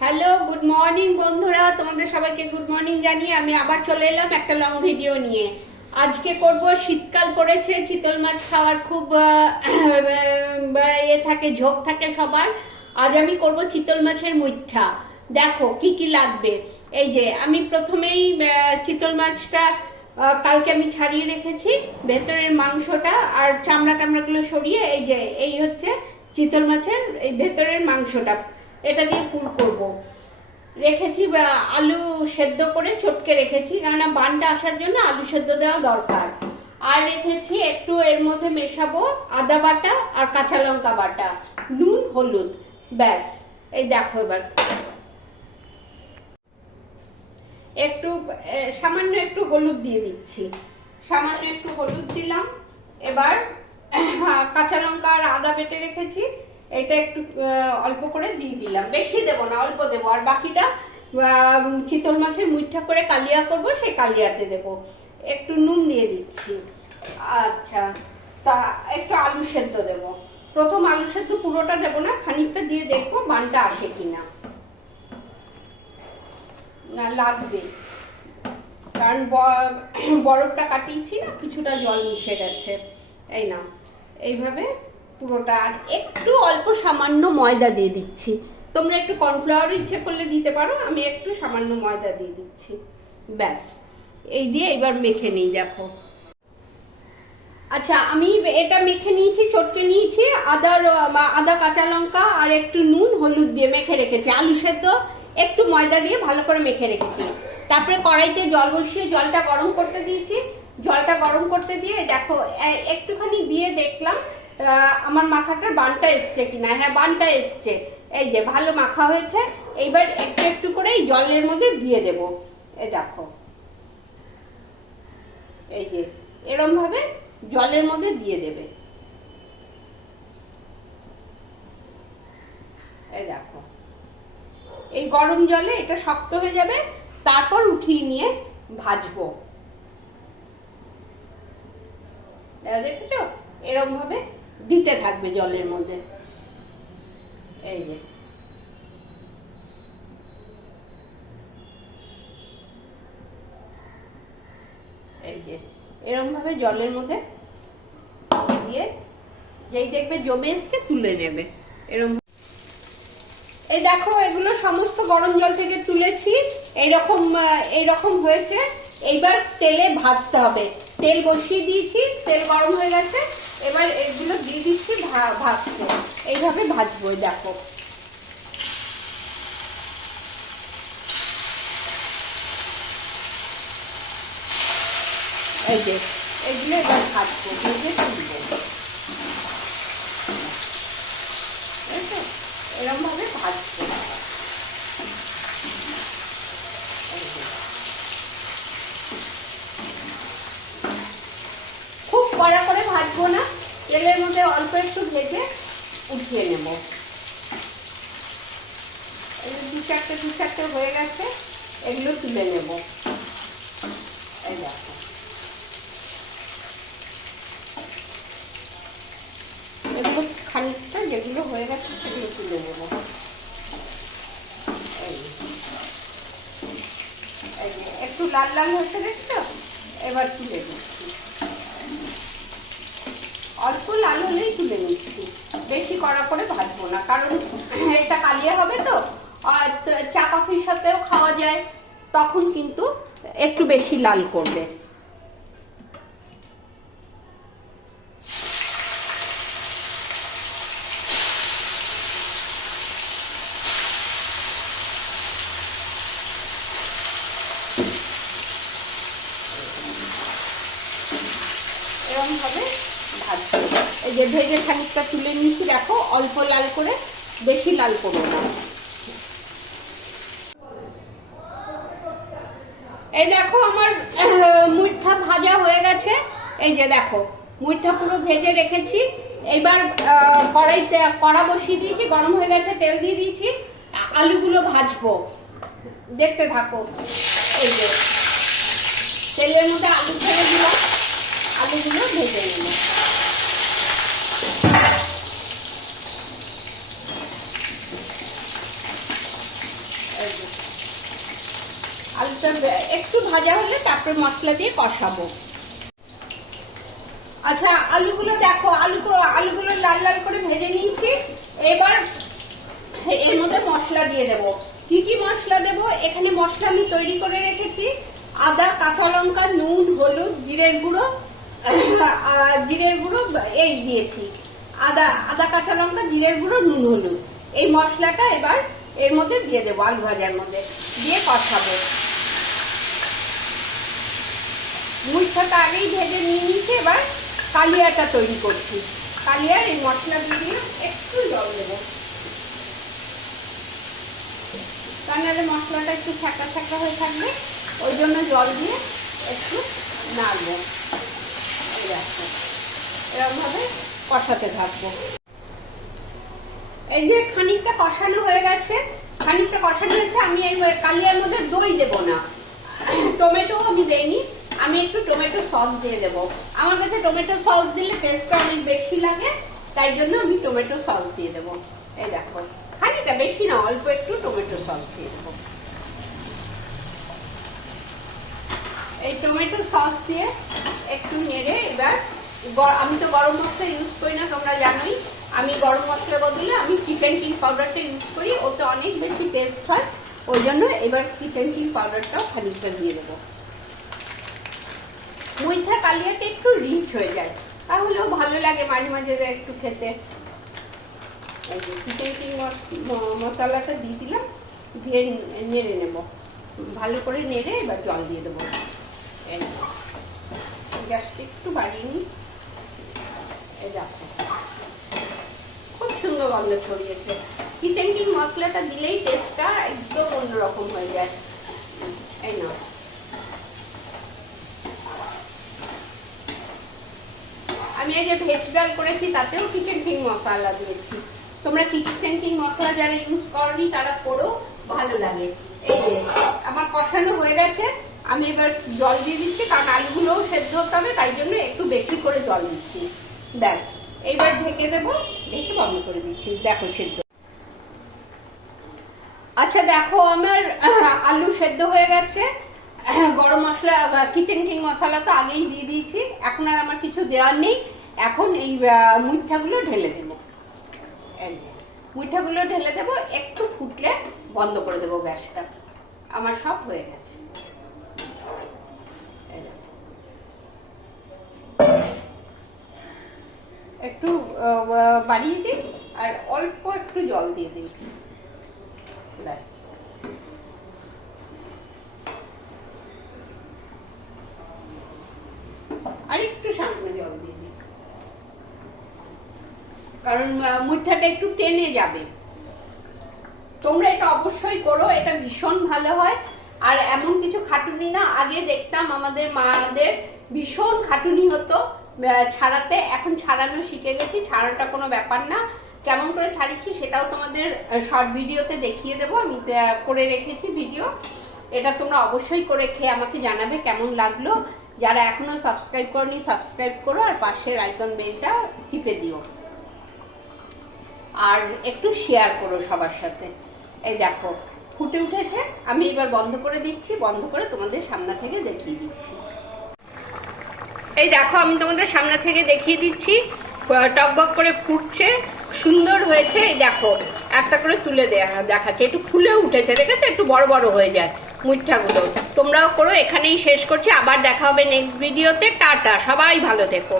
Hello, good morning বন্ধুরা, তোমাদের সবাইকে গুড মর্নিং জানিয়ে আমি আবার চলে এলাম একটা লং ভিডিও নিয়ে। আজকে করব, শীতকাল পড়েছে, চিতল মাছ খাওয়ার খুব থাকে, ঝোঁক থাকে সবার। আজ আমি করব চিতল মাছের মুইঠা। দেখো কি কি লাগবে। এই যে আমি প্রথমেই চিতল মাছটা কালকে আমি ছাড়িয়ে রেখেছি, ভেতরের মাংসটা আর চামড়া টামড়াগুলো সরিয়ে। এই যে এই হচ্ছে চিতল মাছের এই ভেতরের মাংসটা, এটা দিয়ে পুর করব। রেখেছি আলু সেদ্ধ করে চটকে রেখেছি, কেননা বানটা আসার জন্য আলু সেদ্ধ দেওয়া দরকার। আর রেখেছি একটু এর মধ্যে মেশাবো আদা বাটা আর কাঁচা লঙ্কা বাটা, নুন হলুদ, ব্যাস। এই দেখো, এবার একটু সামান্য একটু হলুদ দিয়ে দিচ্ছি, সামান্য একটু হলুদ দিলাম। এবার কাঁচা লঙ্কা আর আদা বেটে রেখেছি, এটা একটু অল্প করে দিয়ে দিলাম, বেশি দেবো না, অল্প দেবো। আর বাকিটা চিতল মাছের মুইঠা করে কালিয়া করব, সেই কালিয়াতে দেবো। একটু নুন দিয়ে দিচ্ছি। আচ্ছা, তা একটু আলু সেদ্ধ দেবো। প্রথম আলু সেদ্ধ পুরোটা দেবো না, খানিকটা দিয়ে দেখবো বানটা আসে কিনা। না লাগবে, কারণ বরফটা কাটিয়েছি না, কিছুটা জল মিশে গেছে। এই না, এইভাবে পুরোটা। আর একটু অল্প সামান্য ময়দা দিয়ে দিচ্ছি, তোমরা একটু কর্নফ্লাওয়ার ইচ্ছে করলে দিতে পারো, আমি একটু সামান্য ময়দা দিয়ে দিচ্ছি, ব্যাস। এই দিয়ে এবার মেখে নিই, দেখো। আচ্ছা, আমি এটা মেখে নিয়েছি, চটকে নিয়েছি, আদা কাঁচা লঙ্কা আর একটু নুন হলুদ দিয়ে মেখে রেখেছি। আলু সেদ্ধ একটু ময়দা দিয়ে ভালো করে মেখে রেখেছি। তারপরে কড়াইতে জল বসিয়ে জলটা গরম করতে দিয়েছি। জলটা গরম করতে দিয়ে দেখো একটুখানি দিয়ে দেখলাম আমার মাখাটার বানটা এসছে কিনা। হ্যাঁ, বানটা এসছে, এই যে ভালো মাখা হয়েছে। এইবার একটু একটু করে এই জলের মধ্যে দিয়ে দেব। এই দেখো, এই যে এরম ভাবে জলের মধ্যে দিয়ে দেবে। এই দেখো, এই গরম জলে এটা শক্ত হয়ে যাবে, তারপর উঠিয়ে নিয়ে ভাজবো। দেখেছো, এরম ভাবে দিতে থাকবে জলের মধ্যে। এই যে এই যে এরম ভাবে জলের মধ্যে দিয়ে যেই দেখবে জমে এসছে তুলে নেবে। এরম, এই দেখো, এগুলো সমস্ত গরম জল থেকে তুলেছি, এইরকম হয়েছে। এইবার তেলে ভাজতে হবে। তেল বসিয়ে দিয়েছি, তেল গরম হয়ে গেছে। এবার এগুলো দিয়ে দিচ্ছি ভাজতে, এইভাবে ভাজবো। দেখো, এই যে এগুলো এবার ভাজবো, ভেজে তুলবো। এরকম ভাবে ভাজবো। খুব কড়া করে ভাজবো না, তেলের মধ্যে অল্প একটু ভেজে উঠিয়ে নেব। দু চারটে হয়ে গেছে, এগুলো তুলে নেব। এই দেখো, এগুলো খানিকটা যেগুলো হয়ে গেছে সেগুলো তুলে নেব। একটু লাল লাল হচ্ছে, দেখছো? এবার তুলে দিচ্ছি, অল্প লাল হলেই তুলে নিচ্ছি, বেশি কড়া করে ভাজবো না, কারণ এটা কালিয়া হবে তো। আর চা কফির সাথেও খাওয়া যায়, তখন কিন্তু একটু বেশি লাল করবে। এরকম ভাবে ভাজবো। এই যে ভেজে খানিকটা তুলে নিয়েছি, দেখো অল্প লাল করে, বেশি লাল করবো না। এই দেখো, আমার মুইঠা ভাজা হয়ে গেছে। এই যে দেখো, মুইঠা পুরো ভেজে রেখেছি। এইবার কড়াইতে কড়া বসিয়ে দিয়েছি, গরম হয়ে গেছে, তেল দিয়ে দিয়েছি। আলুগুলো ভাজবো, দেখতে থাকো। এই যে তেলের মধ্যে আলু ছেড়ে দিলাম, আলুগুলো ভেজে নেব। একটু ভাজা হলে তারপরে মশলা দিয়ে কষাবো। আচ্ছা, আলুগুলো দেখো, আলুগুলো লাল লাল করে ভেজে নিয়েছি। এবার এর মধ্যে মশলা দিয়ে দেবো। কি কি মশলা দেবো? এখানে মশলা আমি তৈরি করে রেখেছি। আদা, কাঁচা লঙ্কা, নুন, হলুদ, জিরের গুঁড়ো এই দিয়েছি। আদা কাঁচা লঙ্কা, জিরের গুঁড়ো, নুন, হলুদ। এই মশলাটা এবার এর মধ্যে দিয়ে দেবো, আলু ভাজার মধ্যে দিয়ে কষাবো। মুইঠাটা আগেই ভেজে নিয়ে নিচ্ছি। এবার কালিয়াটা তৈরি করছি। কালিয়ার এই মশলা দিয়ে একটু জল দেবো, তাহলে মশলাটা একটু ছ্যাঁকা ছ্যাঁকা হয়ে থাকবে। ওই জন্য জল দিয়ে একটু নাড়বো। এরকম ভাবে কষাতে থাকবো। এই যে খানিকটা কষানো হয়ে গেছে, আমি এর কালিয়ার মধ্যে দই দেবো না, টমেটো আমি দেইনি। আমি একটু টমেটো সস দিয়ে দেবো। আমার কাছে টমেটো সস দিলে টেস্টটা অনেক বেশি লাগে, তাই জন্য আমি টমেটো সস দিয়ে দেবো। এই দেখো, খানিকটা, বেশি না, অল্প একটু টমেটো সস দিয়ে দেবো। এই টমেটো সস দিয়ে একটু নেড়ে এবার আমি তো গরম মশলা ইউজ করি না, তোমরা জানোই। আমি গরম মশলার বদলে আমি কিচেন কিং পাউডারটা ইউজ করি, ওতে অনেক বেশি টেস্ট হয়। ওই জন্য এবার কিচেন কিং পাউডারটাও খানিকটা দিয়ে দেবো। মুইঠা কালিয়াটা একটু রিচ হয়ে যায়, তাহলেও ভালো লাগে মাঝে মাঝে একটু খেতে। কিচেন কিং মশলাটা দিয়ে দিলাম, দিয়ে নেড়ে নেব, ভালো করে নেড়ে এবার জল দিয়ে দেবো। গ্যাসটা একটু বাড়িয়ে নিই। এই দেখো, খুব সুন্দর গন্ধ ছড়িয়েছে। কিচেন কিং মশলাটা দিলেই টেস্টটা একদম অন্যরকম হয়ে যায়। এই না, আমি এই যে ভেজ ডাল করেছি তাতেও কিচেন কিং মশলা দিয়েছি। তোমরা কিচেন কিং মশলা যারা ইউজ করনি তারা করো, ভালো লাগে। এই যে আমার কষানো হয়ে গেছে, আমি এবার জল দিয়ে দিচ্ছি, কারণ আলুগুলোও সেদ্ধ হতে হবে, তাই জন্য একটু বেশি করে জল দিচ্ছি। ব্যাস, এইবার ঢেকে দেবো, ঢেকে বন্ধ করে দিচ্ছি। দেখো সেদ্ধ। আচ্ছা দেখো, আমার আলু সেদ্ধ হয়ে গেছে। গরম মশলা, কিচেন কিং মশলা তো আগেই দিয়ে দিয়েছি, এখন আর আমার কিছু দেওয়ার নেই। এখন এই মুইঠাগুলো ঢেলে দেবো। মুইঠাগুলো ঢেলে দেবো, একটু ফুটলে বন্ধ করে দেবো গ্যাসটা। আমার সব হয়ে গেছে। একটু বাড়িয়ে দিই আর অল্প একটু জল দিয়ে দিই, ব্যাস। আর একটু সামান্য জল দিয়ে দিই, কারণ মুঠাটা একটু টেনে যাবে। তোমরা এটা অবশ্যই করো, এটা ভীষণ ভালো হয়। আর এমন কিছু খাটুনি না, আগে দেখতাম আমাদের মাদের ভীষণ খাটুনি হতো ছাড়াতে, এখন ছাড়ানো শিখে গেছি। ছাড়াটা কোনো ব্যাপার না, কেমন করে ছাড়িয়েছি সেটাও তোমাদের শর্ট ভিডিওতে দেখিয়ে দেবো, আমি করে রেখেছি ভিডিও। এটা তোমরা অবশ্যই করে খেয়ে আমাকে জানাবে কেমন লাগলো। যারা এখনো সাবস্ক্রাইব করনি সাবস্ক্রাইব করো, আর পাশের আইকন বেলটা টিপে দিও, আর একটু শেয়ার করো সবার সাথে। এই দেখো ফুটে উঠেছে, আমি এবার বন্ধ করে দিচ্ছি, বন্ধ করে তোমাদের সামনে থেকে দেখিয়ে দিচ্ছি। এই দেখো, আমি তোমাদের সামনে থেকে দেখিয়ে দিচ্ছি, টকবক করে ফুটছে, সুন্দর হয়েছে। এই দেখো, একটা করে তুলে দেখাচ্ছে, একটু ফুলে উঠেছে, দেখেছো, একটু বড় বড় হয়ে যায় মুইঠাগুলো। তোমরাও করো। এখানেই শেষ করছি, আবার দেখা হবে নেক্সট ভিডিওতে। টাটা, সবাই ভালো থেকো।